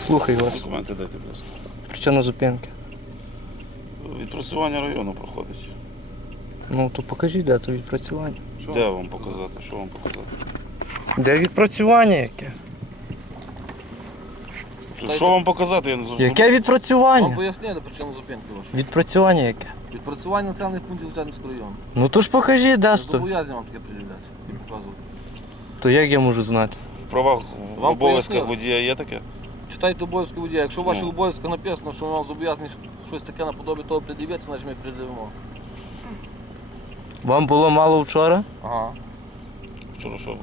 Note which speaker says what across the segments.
Speaker 1: Слухай вас.
Speaker 2: Документи дайте, будь ласка.
Speaker 1: Причина зупинки.
Speaker 2: Відпрацювання району проходить.
Speaker 1: Ну то покажіть, де то відпрацювання.
Speaker 2: Де вам показати? Що вам показати?
Speaker 1: Де відпрацювання яке?
Speaker 2: Що вам показати? Я не зрозумів.
Speaker 1: Яке
Speaker 3: Вам
Speaker 1: відпрацювання?
Speaker 3: пояснили причину зупинки вашої.
Speaker 1: Відпрацювання яке?
Speaker 3: Відпрацювання населених пунктів Луценського району.
Speaker 1: Ну то ж покажіть, де
Speaker 3: Не
Speaker 1: ж то.
Speaker 3: зобов'язані вам таке пред'являти і показувати.
Speaker 1: То як я можу знати?
Speaker 2: В правах, в
Speaker 3: Вам
Speaker 2: обов'язках
Speaker 3: пояснили.
Speaker 2: водія є таке?
Speaker 3: Читайте обов'язки водія. Якщо в ваших
Speaker 2: Ну.
Speaker 3: обов'язках написано, що ми вам зобов'язані щось таке наподобі того пред'явити, значить ми пред'явимо.
Speaker 1: Вам було мало вчора?
Speaker 3: Ага.
Speaker 2: Вчора що було?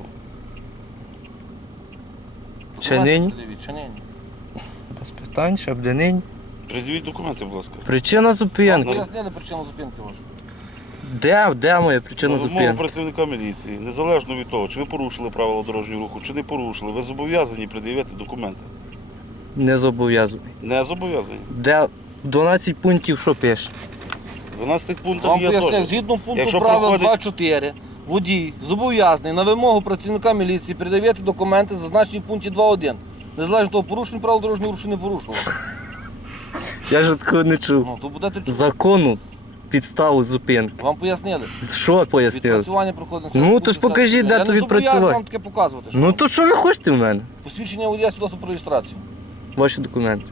Speaker 1: Чи нині?
Speaker 3: Пред'явіть, чи нині.
Speaker 1: Без питань, ще буде нині.
Speaker 2: Придивіть документи, будь ласка.
Speaker 1: Причина зупинки.
Speaker 3: Пояснили причину зупинки вашої.
Speaker 1: Де моя причина
Speaker 2: На вимогу
Speaker 1: зупинки?
Speaker 2: працівника міліції, незалежно від того, чи ви порушили правила дорожнього руху, чи не порушили, ви зобов'язані пред'явити документи.
Speaker 1: Не зобов'язаний.
Speaker 2: Не зобов'язані.
Speaker 1: Де в 12 пунктів що пише?
Speaker 2: 12 пунктів
Speaker 3: Вам
Speaker 2: є
Speaker 3: пояснили,
Speaker 2: теж.
Speaker 3: згідно пункту
Speaker 2: Якщо
Speaker 3: правил
Speaker 2: проходить-
Speaker 3: 2.4, водій зобов'язаний на вимогу працівника міліції пред'явити документи, зазначені в пункті 2.1. Незалежно від того, порушень правил дорожнього руху чи не порушував.
Speaker 1: Я ж такого не чув.
Speaker 3: Ну, то будете чути.
Speaker 1: Закону підставу зупинки.
Speaker 3: Вам пояснили.
Speaker 1: Що пояснили?
Speaker 3: Відпрацювання проходить.
Speaker 1: Ну, то ж покажіть, де
Speaker 3: Я
Speaker 1: то
Speaker 3: не
Speaker 1: відпрацювання.
Speaker 3: зобов'язаний вам таке показувати. що
Speaker 1: Ну
Speaker 3: вам.
Speaker 1: то що ви хочете в мене?
Speaker 3: Посвідчення водія свідоцтво про реєстрацію.
Speaker 1: Ваші документи.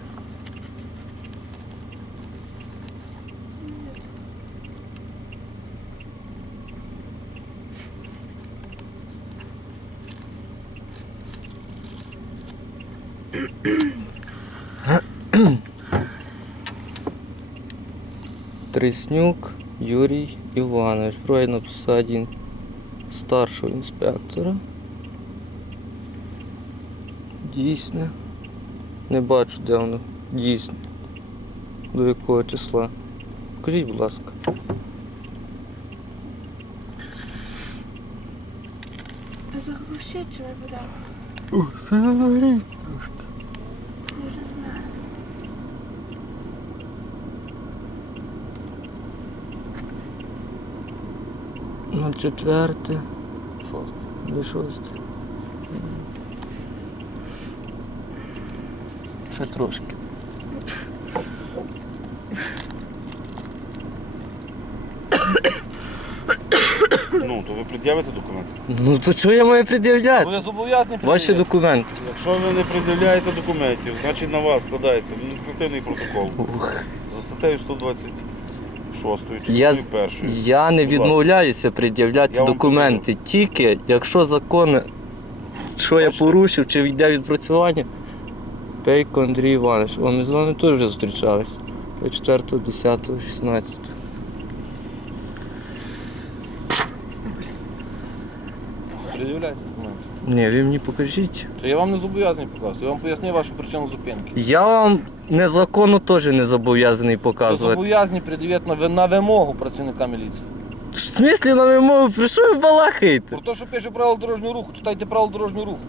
Speaker 1: Треснюк Юрій Іванович, пройде на посаді старшого інспектора. Дійсне. Не бачу, де воно дійсне. До якого числа. Скажіть, будь ласка.
Speaker 4: Та заглушить, чи ми будемо?
Speaker 1: Це говорить трошки.
Speaker 4: Дуже змерз.
Speaker 1: Ну, четверте,
Speaker 3: Шосте.
Speaker 1: до шосте. Ще трошки.
Speaker 2: Ну, то ви пред'явите документи.
Speaker 1: Ну то чого я маю
Speaker 3: Ви
Speaker 1: пред'являти?
Speaker 3: зобов'язані
Speaker 1: Ваші
Speaker 3: пред'явити.
Speaker 1: документи.
Speaker 2: Якщо ви не пред'являєте документів, значить на вас складається адміністративний протокол за статтею 126
Speaker 1: Я,
Speaker 2: частиною першою.
Speaker 1: я не
Speaker 2: Будь ласка.
Speaker 1: відмовляюся пред'являти
Speaker 2: Я вам
Speaker 1: документи, тільки якщо закон, що я
Speaker 2: Бачите?
Speaker 1: порушив, чи йде відпрацювання. Пейко Андрій Іванович. О, ми з вами теж вже зустрічались. 4, 10, 16.
Speaker 3: Пред'являйте документи.
Speaker 1: Ні, ви мені покажіть.
Speaker 3: То я вам не зобов'язаний показувати. Я вам пояснив вашу причину зупинки.
Speaker 1: Я вам незаконно теж не зобов'язаний
Speaker 3: Ви
Speaker 1: показувати.
Speaker 3: зобов'язані пред'явити на вимогу працівника міліції.
Speaker 1: В смислі на вимогу? Про що ви балакаєте?
Speaker 3: Про те, що пише правила дорожнього руху, читайте правила дорожнього руху.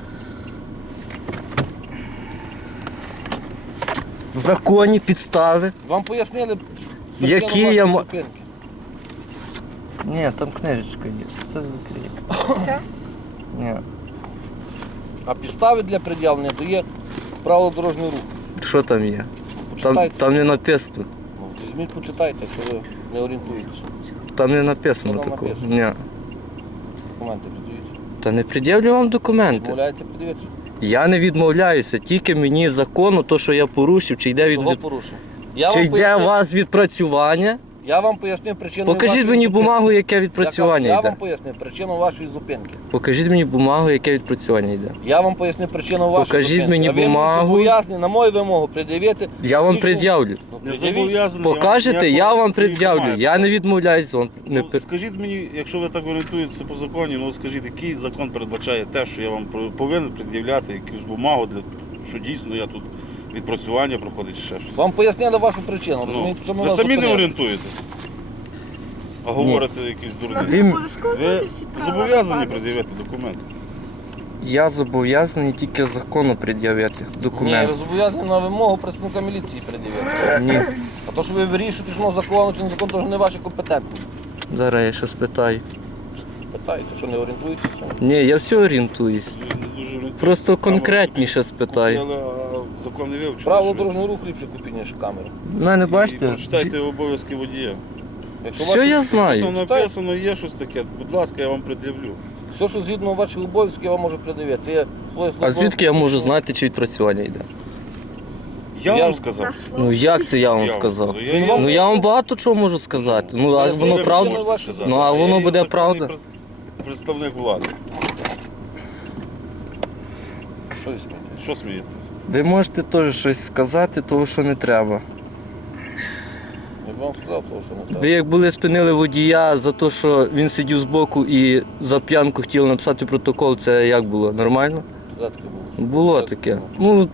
Speaker 1: Законні підстави.
Speaker 3: Вам пояснили
Speaker 1: Які
Speaker 3: причину
Speaker 1: я
Speaker 3: вашої
Speaker 1: ма-
Speaker 3: зупинки.
Speaker 1: Ні, там книжечка є. Це закриє.
Speaker 4: Це?
Speaker 1: Ні.
Speaker 3: А підстави для пред'явлення то є правила дорожнього руху.
Speaker 1: Що там є? Там,
Speaker 3: Почитайте.
Speaker 1: там не написано.
Speaker 3: Ну, візьміть, почитайте, якщо ви не орієнтуєтеся.
Speaker 1: Там не написано
Speaker 3: Що там
Speaker 1: такого.
Speaker 3: написано?
Speaker 1: Ні.
Speaker 3: Документи пред'явіть.
Speaker 1: Та не пред'явлю вам документи.
Speaker 3: Відмовляється пред'явити.
Speaker 1: Я не відмовляюся, тільки мені закону, то, що я порушив, чи йде
Speaker 3: Чого
Speaker 1: від...
Speaker 3: порушив? Я
Speaker 1: Чи
Speaker 3: вам
Speaker 1: йде у
Speaker 3: пояснив,
Speaker 1: вас відпрацювання?
Speaker 3: я вам пояснив причину
Speaker 1: Покажіть
Speaker 3: вашої
Speaker 1: мені
Speaker 3: зупинки.
Speaker 1: бумагу, яке відпрацювання
Speaker 3: Я
Speaker 1: йде.
Speaker 3: вам пояснив причину вашої зупинки.
Speaker 1: Покажіть мені бумагу, яке відпрацювання йде.
Speaker 3: Я вам пояснив причину вашої
Speaker 1: Покажіть
Speaker 3: зупинки.
Speaker 1: мені
Speaker 3: а ви
Speaker 1: бумагу.
Speaker 3: зобов'язані на мою вимогу пред'явити.
Speaker 1: Я вам
Speaker 3: свідчення-
Speaker 1: пред'явлю.
Speaker 3: Ну,
Speaker 2: Не
Speaker 3: пред'явіть.
Speaker 2: зобов'язаний.
Speaker 1: Покажете, я вам пред'явлю. Я не відмовляюсь. Не
Speaker 2: Ну, скажіть мені, якщо ви так орієнтуєтеся по законі, ну скажіть, який закон передбачає те, що я вам повинен пред'являти якусь бумагу, для, що дійсно я тут відпрацювання проходить чи ще щось.
Speaker 3: Вам пояснили вашу причину.
Speaker 2: Ну,
Speaker 3: Розумієте, що ми
Speaker 2: ви
Speaker 3: вас
Speaker 2: самі не
Speaker 3: зупинили.
Speaker 2: орієнтуєтеся, а говорите якісь
Speaker 4: Нам
Speaker 2: дурниці.
Speaker 1: Ви-
Speaker 4: обов'язково знати
Speaker 2: Ви
Speaker 4: всі правила.
Speaker 2: зобов'язані
Speaker 4: пам'ять.
Speaker 2: пред'явити документи.
Speaker 1: Я зобов'язаний тільки закону пред'явити
Speaker 3: Ні, ви
Speaker 1: документи.
Speaker 3: зобов'язані на вимогу працівника міліції пред'явити.
Speaker 1: Ні.
Speaker 3: А то, що ви вирішуєте, що воно законно чи не законно, то вже не ваша компетентність.
Speaker 1: Зараз я ще спитаю.
Speaker 3: Питаєте, що не орієнтуєтеся?
Speaker 1: Ні, я все орієнтуюсь.
Speaker 2: Ви не дуже орієнтуєтеся.
Speaker 1: Просто конкретніше спитаю.
Speaker 2: Купили, а закон не вивчили.
Speaker 3: Правило
Speaker 2: що ви-
Speaker 3: дорожнього руху ліпше купіть, ніж камеру.
Speaker 1: У мене,
Speaker 2: І
Speaker 1: бачите,
Speaker 2: прочитайте обов'язки водія.
Speaker 3: Якщо
Speaker 1: все я
Speaker 2: Там
Speaker 1: знаю.
Speaker 2: написано, є щось таке. Будь ласка, я вам пред'явлю.
Speaker 3: Все, що згідно ваших обов'язків, я вам можу придивити. Це є своє
Speaker 1: А
Speaker 3: службове
Speaker 1: звідки я можу
Speaker 3: посвідчення.
Speaker 1: знати, чи відпрацювання йде?
Speaker 2: Я
Speaker 3: Я-
Speaker 2: вам сказав.
Speaker 4: На слово.
Speaker 1: Ну як це я вам
Speaker 2: Я вам
Speaker 1: сказав?
Speaker 2: сказав. Я-
Speaker 1: Ну я вам багато чого можу сказати. Ну а
Speaker 3: Я
Speaker 1: воно
Speaker 3: знаю,
Speaker 1: правда.
Speaker 3: причини ваші
Speaker 1: Ну, а воно
Speaker 2: Я є
Speaker 1: буде
Speaker 2: законний
Speaker 1: правда?
Speaker 2: Представник влади.
Speaker 3: Що ви смієте?
Speaker 2: Що смієтесь?
Speaker 1: Ви можете теж щось сказати, того що не треба.
Speaker 3: Я б вам сказав, того, що не треба.
Speaker 1: Ви як були спинили водія за те, що він сидів збоку і за п'янку хотіли написати протокол, це як було? Нормально?
Speaker 3: Туди таке було. що-
Speaker 1: Було таке. Ну,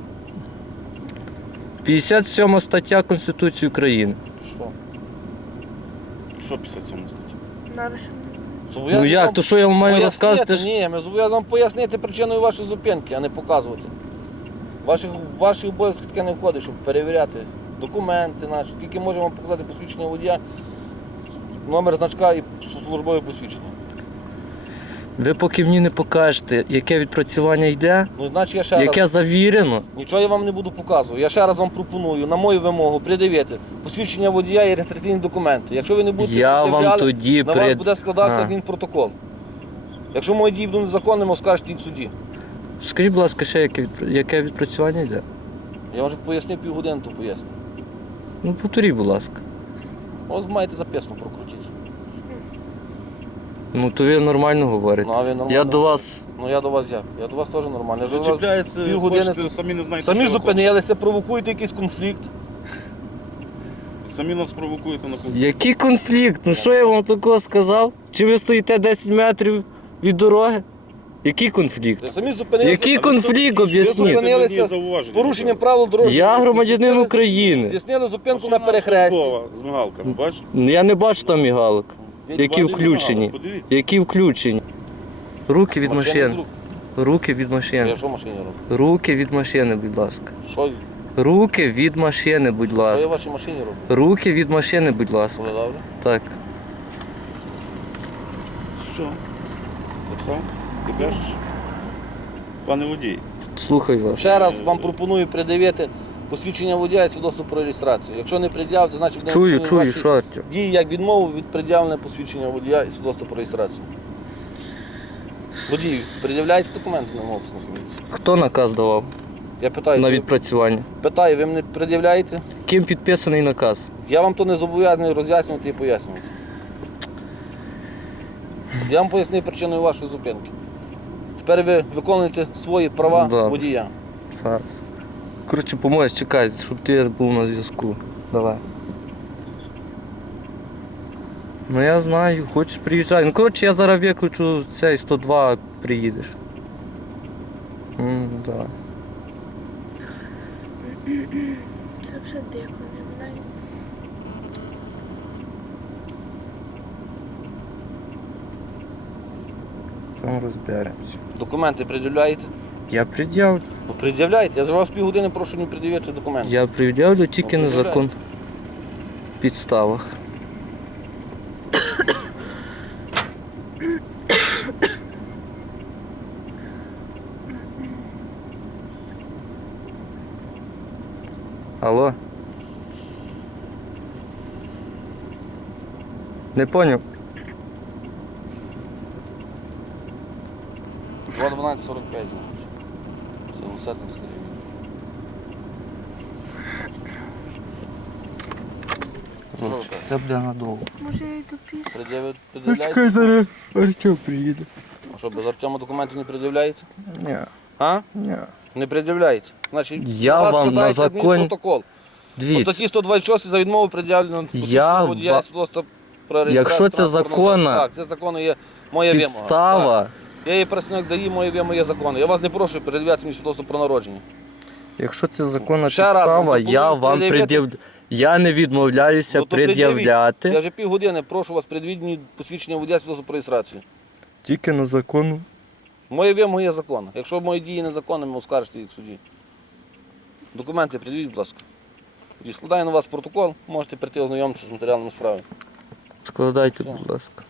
Speaker 1: 57 стаття Конституції України.
Speaker 3: Що?
Speaker 2: Що 57 статті?
Speaker 4: Нарушено.
Speaker 1: Ну
Speaker 3: Зобов'язаний
Speaker 1: як,
Speaker 3: вам
Speaker 1: то що я вам маю
Speaker 3: пояснити?
Speaker 1: розказати?
Speaker 3: Ні, ми зобов'язані вам пояснити причиною вашої зупинки, а не показувати. Ваші обов'язки таке не входить, щоб перевіряти документи наші. Тільки можемо вам показати посвідчення водія, номер значка і службове посвідчення.
Speaker 1: Ви поки мені не покажете, яке відпрацювання йде,
Speaker 3: Ну, значить я ще раз.
Speaker 1: яке завірено.
Speaker 3: Нічого я вам не буду показувати. Я ще раз вам пропоную на мою вимогу придивити посвідчення водія і реєстраційні документи. Якщо ви не будете
Speaker 1: Я вам
Speaker 3: пред'являли,
Speaker 1: тоді
Speaker 3: на вас буде складатися
Speaker 1: А.
Speaker 3: адмінпротокол. Якщо мої дії будуть незаконними, оскажете їх в суді.
Speaker 1: Скажіть, будь ласка, ще яке відпрацювання йде?
Speaker 3: Я вам вже пояснив півгодини, то поясню.
Speaker 1: Ну, повторіть, будь ласка.
Speaker 3: Ось маєте записано, прокрутіться.
Speaker 1: Ну, то ви нормально говорите.
Speaker 3: Ну, а ви нормально?
Speaker 1: Я до вас.
Speaker 3: Ну я до вас як? Я до вас теж нормально. Я вже вас
Speaker 2: Зачіпляється,
Speaker 3: півгодини
Speaker 2: хочете,
Speaker 3: тут.
Speaker 2: самі не знаєте,
Speaker 3: Самі
Speaker 2: що ви
Speaker 3: зупинилися, провокуєте якийсь конфлікт.
Speaker 2: хочете. Самі нас провокуєте на конфлікт.
Speaker 1: Який конфлікт? Ну що я вам такого сказав? Чи ви стоїте 10 метрів від дороги? Який конфлікт?
Speaker 3: Ви самі зупинилися.
Speaker 1: Який
Speaker 3: а ви
Speaker 1: конфлікт,
Speaker 3: Ви
Speaker 1: об'ясніть?
Speaker 3: зупинилися
Speaker 2: Зауваження.
Speaker 3: з порушенням правил дорожнього
Speaker 1: Я
Speaker 3: руху.
Speaker 1: громадянин
Speaker 3: Здійснили-
Speaker 1: України.
Speaker 3: Здійснили зупинку на
Speaker 2: Машина
Speaker 3: перехресті.
Speaker 2: службова з мигалками, бачиш?
Speaker 1: Я не бачу там мігалок. Які
Speaker 3: Бачите,
Speaker 1: включені.
Speaker 2: Подивіться.
Speaker 1: Які включені. Руки від
Speaker 3: машина
Speaker 1: машини.
Speaker 3: з рук.
Speaker 1: Руки від
Speaker 3: Я
Speaker 1: машини.
Speaker 3: що в машині роблю?
Speaker 1: Руки від машини, будь ласка.
Speaker 3: Що
Speaker 1: Руки від машини, будь
Speaker 3: я в
Speaker 1: ласка.
Speaker 3: вашій машині роблю?
Speaker 1: Руки від машини, будь ласка.
Speaker 3: Коли добре?
Speaker 1: Так.
Speaker 2: Що? Записав? Ти пишеш? Пане водій,
Speaker 1: Слухаю вас.
Speaker 3: Ще раз вам пропоную придивити посвідчення водія і свідоцтво про реєстрацію. Якщо не пред'явите, значить не
Speaker 1: Чую,
Speaker 3: виконує
Speaker 1: чую,
Speaker 3: ваші
Speaker 1: що Артем?
Speaker 3: дії як відмову від пред'явлення посвідчення водія і свідоцтво про реєстрацію. Водій, пред'являєте документи на опис на комісії?
Speaker 1: Хто наказ давав
Speaker 3: Я питаю,
Speaker 1: на
Speaker 3: чи ви-
Speaker 1: відпрацювання?
Speaker 3: питаю, ви мене пред'являєте?
Speaker 1: Ким підписаний наказ?
Speaker 3: Я вам то не зобов'язаний роз'яснювати і пояснювати. Я вам пояснив причиною вашої зупинки. Тепер ви виконуєте свої права
Speaker 1: Да.
Speaker 3: водія.
Speaker 1: Зараз. Коротше, поможеш, чекай, щоб ти був на зв'язку. Давай. Ну я знаю, хочеш приїжджай. Ну коротше, я зараз виключу цей 102, приїдеш. Да.
Speaker 4: Це вже дико, не знаю.
Speaker 1: Там розберемося.
Speaker 3: Документи пред'являєте?
Speaker 1: Я пред'явлю.
Speaker 3: Ну пред'являйте. Я за вас півгодини прошу не пред'явити документи.
Speaker 1: Я пред'явлю тільки
Speaker 3: Ну,
Speaker 1: на
Speaker 3: пред'являйте.
Speaker 1: закон підставах. Алло? Не поняв?
Speaker 3: 2.12.45. Це Лусетник Сергій. Що ви кажете?
Speaker 1: Це буде надовго.
Speaker 4: Може я йду пішки?
Speaker 3: Пред'являєте?
Speaker 1: зараз Артем приїде.
Speaker 3: А що, без Артема документи не пред'являєте?
Speaker 1: Ні,
Speaker 3: А?
Speaker 1: ні.
Speaker 3: Не пред'являєте. Значить,
Speaker 1: Я
Speaker 3: у вас
Speaker 1: вам на
Speaker 3: складається
Speaker 1: закон-
Speaker 3: адмінпротокол. По
Speaker 1: Дивіться.
Speaker 3: статті 126 за відмову пред'явлено посвідчення водія
Speaker 1: ва-
Speaker 3: свідоцтво про реєстрацію
Speaker 1: Якщо це
Speaker 3: транспортного
Speaker 1: законна
Speaker 3: засобу. Так, це законно є моя вимога.
Speaker 1: Підстава.
Speaker 3: Так. Я є представник ДАІ, моя вимога є законна. Я вас не прошу передавати мені свідоцтво про народження.
Speaker 1: Якщо це законна
Speaker 3: Ще раз вам
Speaker 1: підстава, я
Speaker 3: пропоную
Speaker 1: вам
Speaker 3: пред'явити.
Speaker 1: Я не відмовляюся
Speaker 3: Ну, то пред'явіть.
Speaker 1: пред'являти.
Speaker 3: Я вже півгодини прошу вас пред'явити мені посвідчення водія свідоцтво про реєстрацію.
Speaker 1: Тільки на законну.
Speaker 3: Моя вимога є законна. Якщо мої дії незаконними, оскаржите їх в суді. Документи пред'явіть, будь ласка. І складаю на вас протокол, можете прийти ознайомитися з матеріалами справи.
Speaker 1: Складайте,
Speaker 3: Все.
Speaker 1: будь ласка.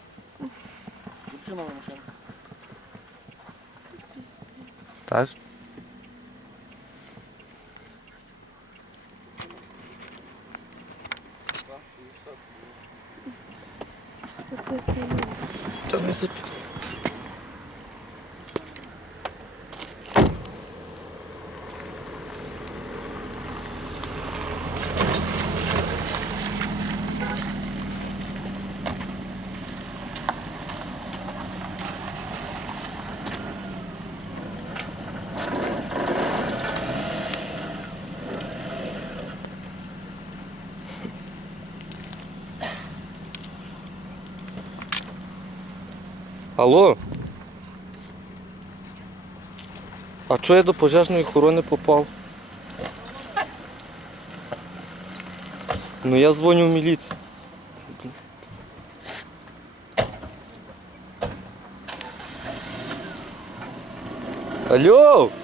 Speaker 1: Так. Алло? А чого я до пожежної охорони попав? Ну я дзвоню в міліцію. Алло!